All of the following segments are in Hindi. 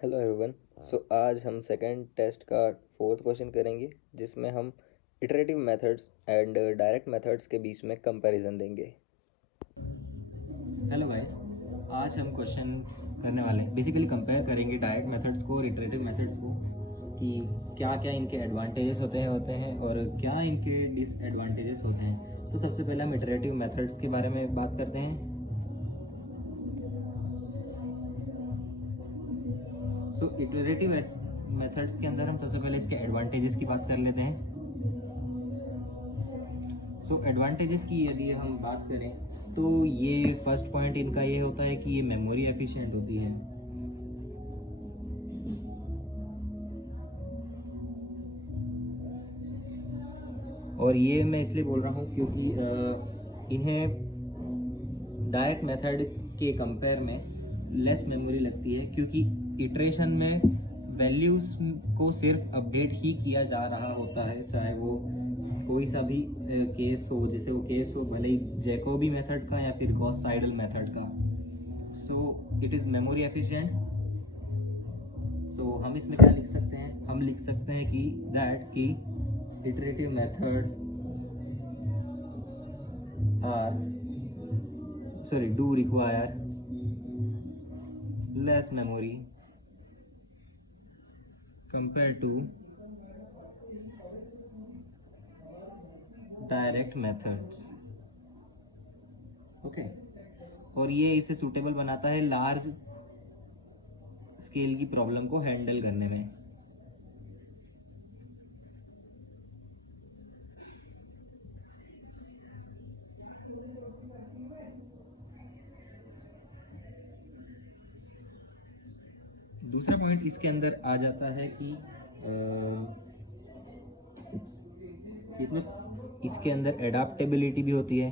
Hello everyone. आज हम सेकंड टेस्ट का फोर्थ क्वेश्चन करेंगे, जिसमें हम iterative methods and direct methods के बीच में कंपैरिजन देंगे। Hello guys. आज हम क्वेश्चन करने वाले हैं, बेसिकली कंपेयर करेंगे डायरेक्ट मेथड्स को और इटरेटिव मेथड्स को कि क्या क्या इनके एडवांटेजेस होते हैं और क्या इनके डिसएडवांटेजेस होते हैं। तो सबसे पहले हम इटरेटिव मेथड्स के बारे में बात करते हैं। इटरेटिव मेथड्स के अंदर हम सबसे पहले इसके एडवांटेजेस की बात कर लेते हैं। एडवांटेजेस की यदि हम बात करें तो ये फर्स्ट पॉइंट इनका ये होता है कि ये मेमोरी एफिशिएंट होती है। और ये मैं इसलिए बोल रहा हूँ क्योंकि इन्हें डायरेक्ट मेथड के कंपेयर में लेस मेमोरी लगती है, क्योंकि इटरेशन में वैल्यूज़ को सिर्फ अपडेट ही किया जा रहा होता है, चाहे वो कोई सा भी केस हो, जैसे वो केस हो भले ही जैकोबी मेथड का या फिर गॉस साइडल मेथड का। It is memory efficient. हम इसमें क्या लिख सकते हैं, हम लिख सकते हैं कि दैट की iterative method are do require less memory compared to direct methods। Okay और ये इसे सूटेबल बनाता है लार्ज स्केल की प्रॉब्लम को हैंडल करने में। दूसरा पॉइंट इसके अंदर आ जाता है कि इसमें इसके अंदर एडाप्टेबिलिटी भी होती है।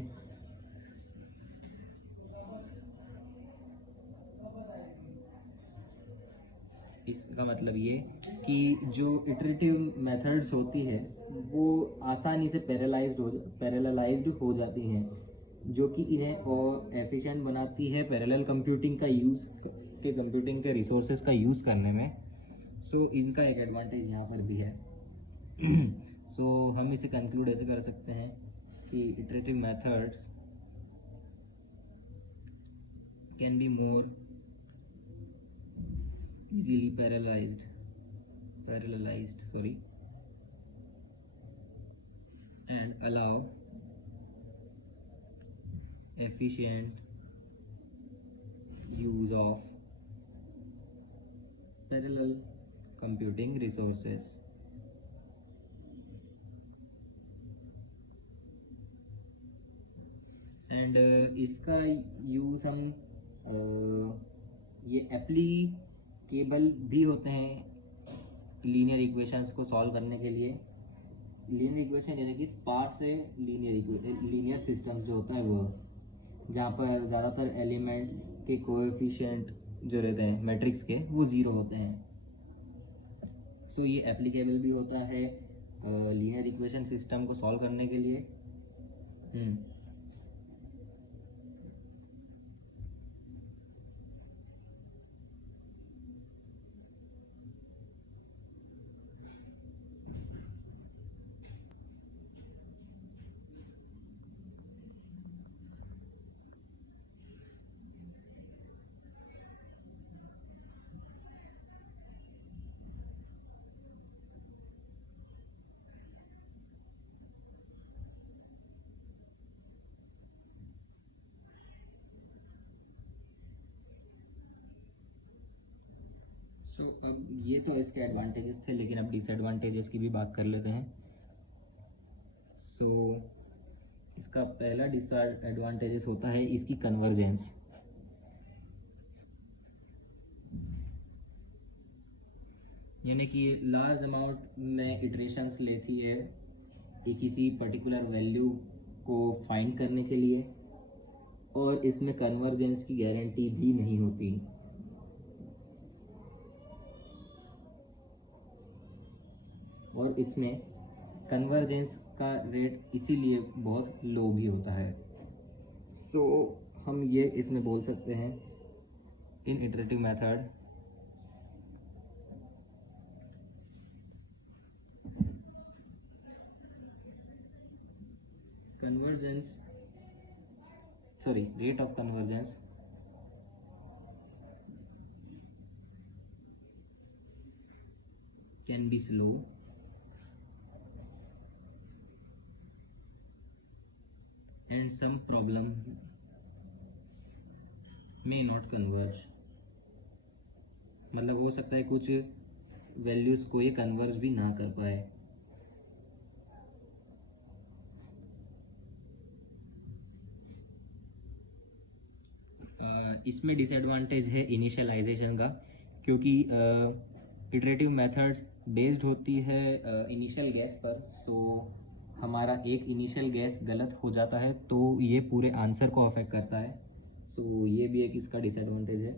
इसका मतलब ये कि जो इटरेटिव मेथड्स होती है वो आसानी से पैरेललाइज्ड हो जाती हैं, जो कि इन्हें और एफिशिएंट बनाती है पैरेलल कंप्यूटिंग का यूज़ के कंप्यूटिंग के रिसोर्सेज का यूज़ करने में। इनका एक एडवांटेज यहाँ पर भी है। हम इसे कंक्लूड ऐसे कर सकते हैं कि iterative methods can be more easily parallelized and allow efficient use of parallel computing resources। And इसका यूज़ हम ये एप्लीकेबल भी होते हैं लीनियर इक्वेशंस को सॉल्व करने के लिए। लीनियर इक्वेशन यानी कि स्पार्स से लीनियर सिस्टम जो होता है वो, जहाँ पर ज़्यादातर एलिमेंट के कोएफिशिएंट जो रहते हैं मैट्रिक्स के वो ज़ीरो होते हैं। ये एप्लीकेबल भी होता है लीनियर इक्वेशन सिस्टम को सॉल्व करने के लिए। अब ये तो इसके एडवांटेजेस थे, लेकिन अब डिसएडवांटेजेस की भी बात कर लेते हैं। इसका पहला डिसएडवांटेजेस होता है इसकी कन्वर्जेंस। यानी कि लार्ज अमाउंट में इटरेशंस लेती है किसी पर्टिकुलर वैल्यू को फाइंड करने के लिए, और इसमें कन्वर्जेंस की गारंटी भी नहीं होती। और इसमें कन्वर्जेंस का रेट इसीलिए बहुत लो भी होता है। हम ये इसमें बोल सकते हैं in iterative method rate of convergence can be slow and some problem may not converge. मतलब हो सकता है कुछ वैल्यूज को ये कन्वर्ज भी ना कर पाए. इसमें डिसएडवांटेज है इनिशियलाइजेशन का, क्योंकि इटरेटिव मेथड्स बेस्ड होती है इनिशियल गैस पर. सो हमारा एक इनिशियल गैस गलत हो जाता है तो ये पूरे आंसर को अफेक्ट करता है. सो ये भी एक इसका डिसएडवांटेज है.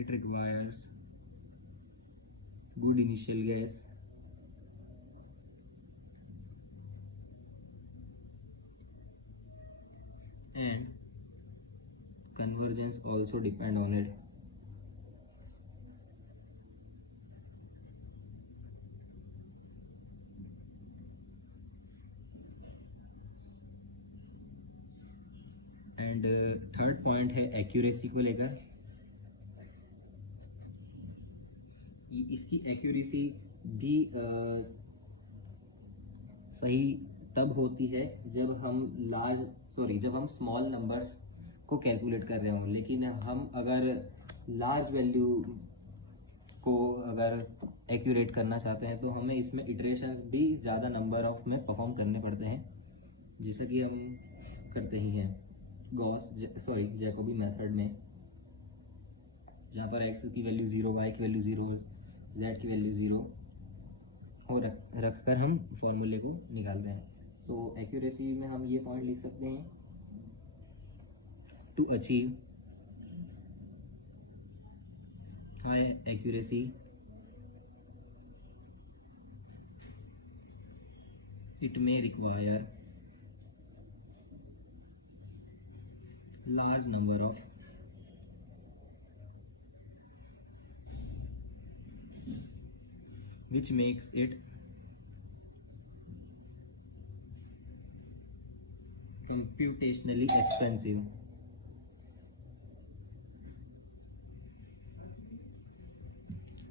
It requires good initial gas and convergence also depend on it. And third point है एक्यूरेसी को लेकर. इसकी एक्यूरेसी भी सही तब होती है जब हम स्मॉल नंबर्स को कैलकुलेट कर रहे हों. लेकिन हम अगर लार्ज वैल्यू को अगर एक्यूरेट करना चाहते हैं तो हमें इसमें इटरेशंस भी ज़्यादा नंबर ऑफ में परफॉर्म करने पड़ते हैं, जैसा कि हम करते ही हैं जैकोबी मेथड में, जहाँ पर x की वैल्यू 0, y की वैल्यू 0, z की वैल्यू 0 और रख कर हम फॉर्मूले को निकालते हैं. सो एक्यूरेसी में हम ये पॉइंट लिख सकते हैं. To achieve high accuracy it may require large number of which makes it computationally expensive.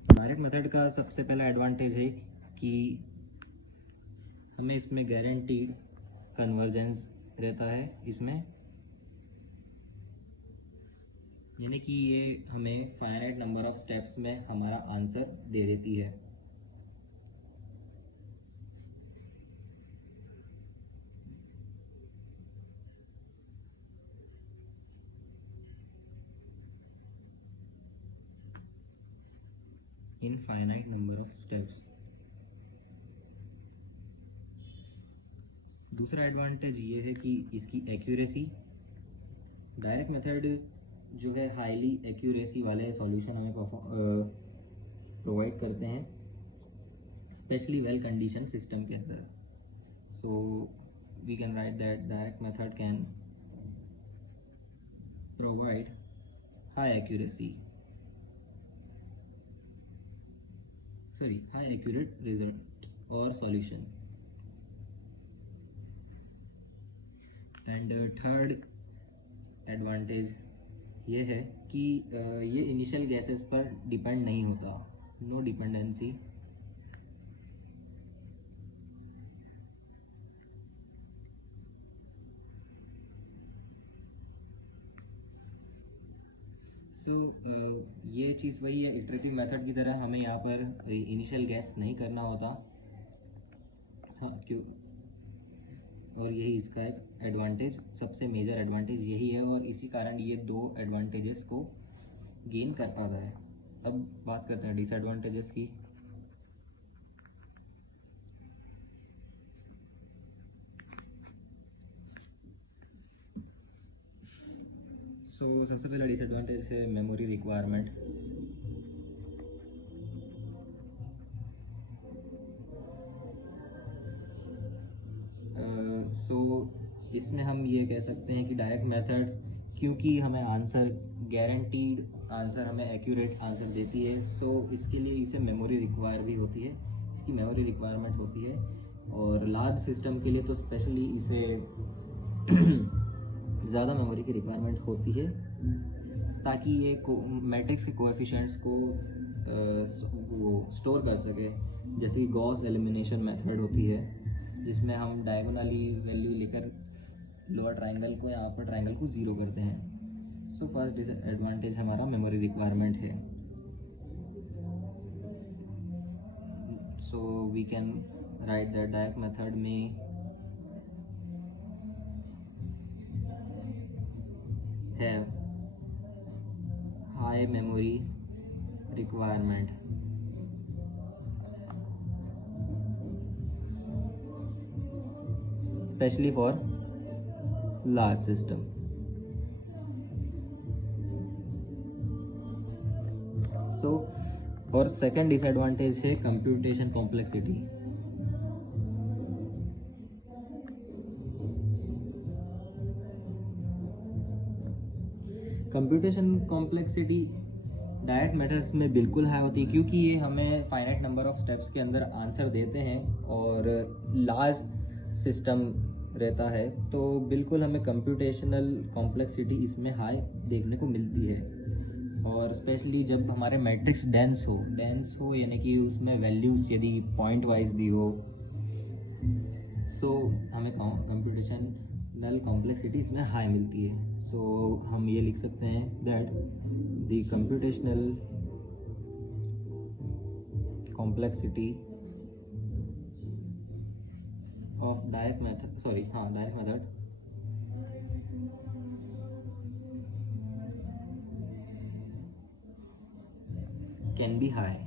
Direct method का सबसे पहला एडवांटेज है कि हमें इसमें गारंटीड कन्वर्जेंस रहता है इसमें, यानी कि ये हमें फाइनाइट नंबर ऑफ स्टेप्स में हमारा आंसर दे देती है. In finite number of steps. दूसरा एडवांटेज ये है कि इसकी एक्यूरेसी. डायरेक्ट मेथड जो है हाईली एक्यूरेसी वाले सॉल्यूशन हमें प्रोवाइड करते हैं, स्पेशली वेल कंडीशन सिस्टम के अंदर. So we can write that direct method can provide high accurate result और सॉल्यूशन. एंड थर्ड एडवांटेज ये है कि ये इनिशियल गैसेस पर डिपेंड नहीं होता, नो डिपेंडेंसी. सो ये चीज़ वही है इटरेटिव मेथड की तरह, हमें यहाँ पर इनिशियल गैस नहीं करना होता. हाँ क्यों, और यही इसका एक एडवांटेज, सबसे मेजर एडवांटेज यही है, और इसी कारण ये दो एडवांटेजेस को गेन कर पाता है. अब बात करते हैं डिसएडवांटेजेस की. सबसे पहला डिसएडवांटेज है मेमोरी रिक्वायरमेंट. इसमें हम ये कह सकते हैं कि डायरेक्ट मेथड्स, क्योंकि हमें आंसर गारंटीड आंसर, हमें एक्यूरेट आंसर देती है, इसके लिए इसे मेमोरी रिक्वायर भी होती है. इसकी मेमोरी रिक्वायरमेंट होती है, और लार्ज सिस्टम के लिए तो स्पेशली इसे ज़्यादा मेमोरी की रिक्वायरमेंट होती है, ताकि ये मैट्रिक्स के कोएफिशिएंट्स को वो स्टोर कर सके। जैसे कि गॉस एलिमिनेशन मेथड होती है, जिसमें हम डायगोनली वैल्यू लेकर लोअर ट्रायंगल को या अपर ट्रायंगल को ज़ीरो करते हैं। सो फर्स्ट डिसएडवांटेज हमारा मेमोरी रिक्वायरमेंट है। So we can write that direct method में have high memory requirement, especially for large system. So और सेकेंड डिसएडवांटेज है computation complexity. Computation complexity direct methods में बिल्कुल हाई होती है, क्योंकि ये हमें फाइनाइट नंबर ऑफ स्टेप्स के अंदर आंसर देते हैं और लार्ज सिस्टम रहता है, तो बिल्कुल हमें कंप्यूटेशनल कॉम्प्लेक्सिटी इसमें हाई देखने को मिलती है। और स्पेशली जब हमारे मैट्रिक्स डेंस हो यानी कि उसमें वैल्यूज़ यदि पॉइंट वाइज दी हो, सो हमें कंप्यूटेशनल कॉम्प्लेक्सिटी इसमें हाई मिलती है। सो हम ये लिख सकते हैं that the computational complexity of direct method can be high।